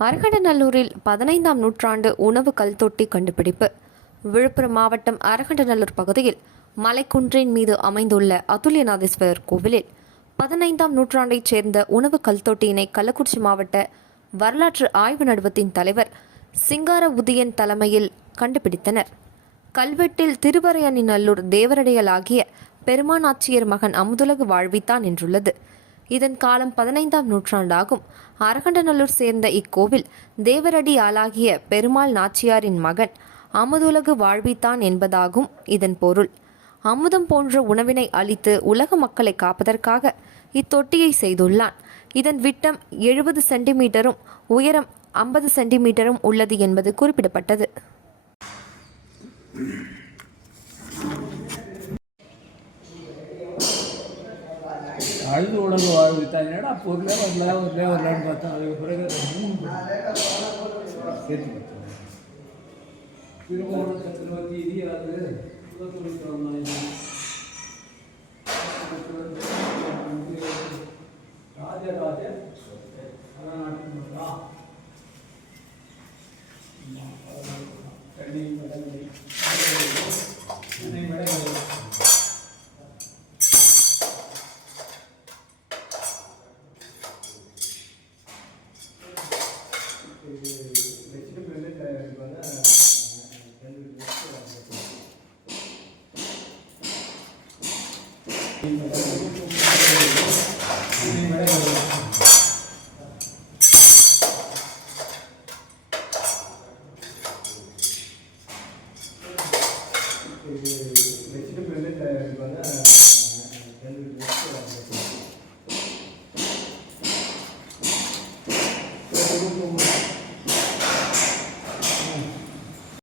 அரகண்டநல்லூரில் பதினைந்தாம் நூற்றாண்டு உணவு கல்தொட்டி கண்டுபிடிப்பு. விழுப்புரம் மாவட்டம் அரகண்டநல்லூர் பகுதியில் மலைக்குன்றின் மீது அமைந்துள்ள அதுல்யநாதேஸ்வரர் கோவிலில் பதினைந்தாம் நூற்றாண்டைச் சேர்ந்த உணவு கல்தொட்டியினை கள்ளக்குறிச்சி மாவட்ட வரலாற்று ஆய்வு நடுவத்தின் தலைவர் சிங்கார உதயன் தலைமையில் கண்டுபிடித்தனர். கல்வெட்டில் திருவரையணிநல்லூர் தேவரடையலாகிய பெருமானாச்சியர் மகன் அமுதுலகு வாழ்வித்தான் என்றுள்ளது. இதன் காலம் பதினைந்தாம் நூற்றாண்டாகும். அரகண்டநல்லூர் சேர்ந்த இக்கோவில் தேவரடி ஆளாகிய பெருமாள் நாச்சியாரின் மகன் அமுதுலகு வாழ்வித்தான் என்பதாகும் இதன் பொருள். அமுதம் போன்ற உணவினை அளித்து உலக மக்களை காப்பதற்காக இத்தொட்டியை செய்துள்ளான். இதன் விட்டம் எழுபது சென்டிமீட்டரும் உயரம் ஐம்பது சென்டிமீட்டரும் உள்ளது என்பது குறிப்பிடப்பட்டது அழுது உலக வாழ்வித்தான் என்னடா பொருளே வரல வரல வரலான்னு பார்த்தோம் அதுக்கு பிறகு அது மூணு சேர்த்து பார்த்தோம் திருமணம் சக்கரவர்த்தி இடியாது ராஜராஜ கண்ணி கண்ணி இது வச்சுட்டு பிறகு இப்போ வந்து ரெண்டு இது வச்சுட்டு பிறகு இப்போ வந்து ரெண்டு